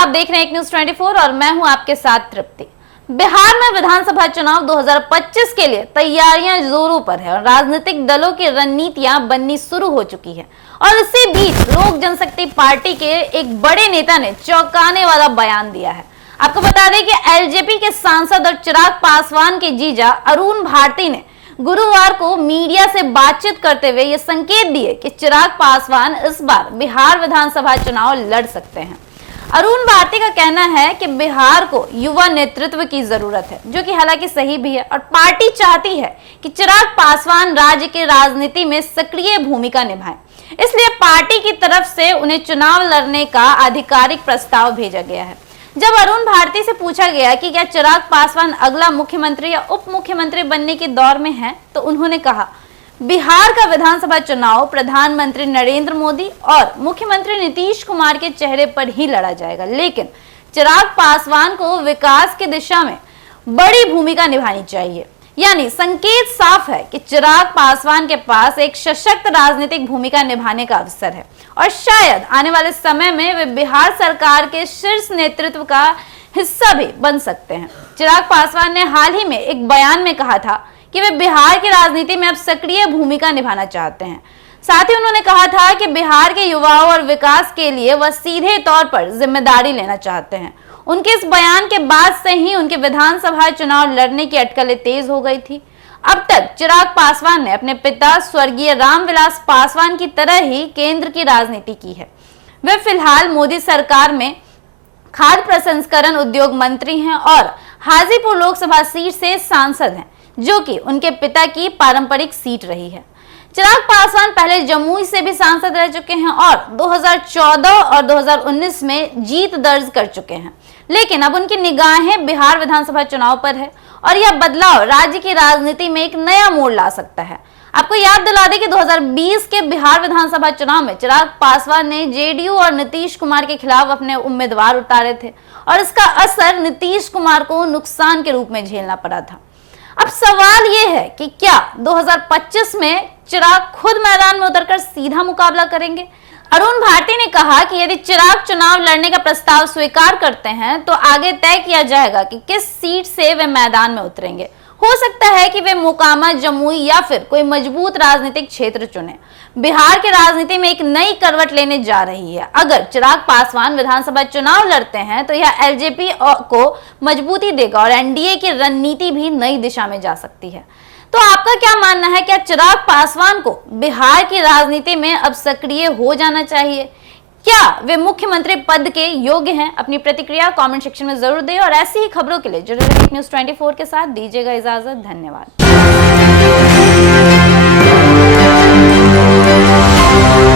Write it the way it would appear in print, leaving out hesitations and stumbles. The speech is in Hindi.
आप देख रहे हैं एक न्यूज 24 और मैं हूं आपके साथ तृप्ति। बिहार में विधानसभा चुनाव 2025 के लिए तैयारियां जोरों पर है और राजनीतिक दलों की रणनीतियां बननी शुरू हो चुकी है। और इसी बीच लोक जनशक्ति पार्टी के एक बड़े नेता ने चौंकाने वाला बयान दिया है। आपको बता दें कि एलजेपी के सांसद और चिराग पासवान के जीजा अरुण भारती ने गुरुवार को मीडिया से बातचीत करते हुए ये संकेत दिए कि चिराग पासवान इस बार बिहार विधानसभा चुनाव लड़ सकते हैं। अरुण भारती का कहना है कि बिहार को युवा नेतृत्व की जरूरत है, जो कि हालांकि सही भी है, और पार्टी चाहती है कि चिराग पासवान राज्य की राजनीति में सक्रिय भूमिका निभाएं। इसलिए पार्टी की तरफ से उन्हें चुनाव लड़ने का आधिकारिक प्रस्ताव भेजा गया है। जब अरुण भारती से पूछा गया कि क्या चिराग पासवान अगला मुख्यमंत्री या उप मुख्यमंत्री बनने के दौर में हैं, तो उन्होंने कहा, बिहार का विधानसभा चुनाव प्रधानमंत्री नरेंद्र मोदी और मुख्यमंत्री नीतीश कुमार के चेहरे पर ही लड़ा जाएगा, लेकिन चिराग पासवान को विकास की दिशा में बड़ी भूमिका निभानी चाहिए। यानी संकेत साफ है कि चिराग पासवान के पास एक सशक्त राजनीतिक भूमिका निभाने का अवसर है और शायद आने वाले समय में वे बिहार सरकार के शीर्ष नेतृत्व का हिस्सा भी बन सकते हैं। चिराग पासवान ने हाल ही में एक बयान में कहा था कि वे बिहार की राजनीति में अब सक्रिय भूमिका निभाना चाहते हैं। साथ ही उन्होंने कहा था कि बिहार के युवाओं और विकास के लिए वह सीधे तौर पर जिम्मेदारी लेना चाहते हैं। उनके इस बयान के बाद से ही उनके विधानसभा चुनाव लड़ने की अटकलें तेज हो गई थी। अब तक चिराग पासवान ने अपने पिता स्वर्गीय रामविलास पासवान की तरह ही केंद्र की राजनीति की है। वे फिलहाल मोदी सरकार में खाद्य प्रसंस्करण उद्योग मंत्री हैं और हाजीपुर लोकसभा सीट से सांसद हैं, जो कि उनके पिता की पारंपरिक सीट रही है। चिराग पासवान पहले जमुई से भी सांसद रह चुके हैं और 2014 और 2019 में जीत दर्ज कर चुके हैं, लेकिन अब उनकी निगाहें बिहार विधानसभा चुनाव पर है और यह बदलाव राज्य की राजनीति में एक नया मोड़ ला सकता है। आपको याद दिला दें कि 2020 के बिहार विधानसभा चुनाव में चिराग पासवान ने जेडीयू और नीतीश कुमार के खिलाफ अपने उम्मीदवार उतारे थे और इसका असर नीतीश कुमार को नुकसान के रूप में झेलना पड़ा था। अब सवाल यह है कि क्या 2025 में चिराग खुद मैदान में उतरकर सीधा मुकाबला करेंगे? अरुण भारती ने कहा कि यदि चिराग चुनाव लड़ने का प्रस्ताव स्वीकार करते हैं तो आगे तय किया जाएगा कि किस सीट से वे मैदान में उतरेंगे। हो सकता है कि वे मोकामा, जमुई या फिर कोई मजबूत राजनीतिक क्षेत्र चुने। बिहार की राजनीति में एक नई करवट लेने जा रही है। अगर चिराग पासवान विधानसभा चुनाव लड़ते हैं तो यह एलजेपी को मजबूती देगा और एनडीए की रणनीति भी नई दिशा में जा सकती है। तो आपका क्या मानना है? क्या चिराग पासवान को बिहार की राजनीति में अब सक्रिय हो जाना चाहिए? क्या वे मुख्यमंत्री पद के योग्य हैं? अपनी प्रतिक्रिया कमेंट सेक्शन में जरूर दें और ऐसी ही खबरों के लिए जुड़े रहें न्यूज़ 24 के साथ। दीजिएगा इजाजत। धन्यवाद।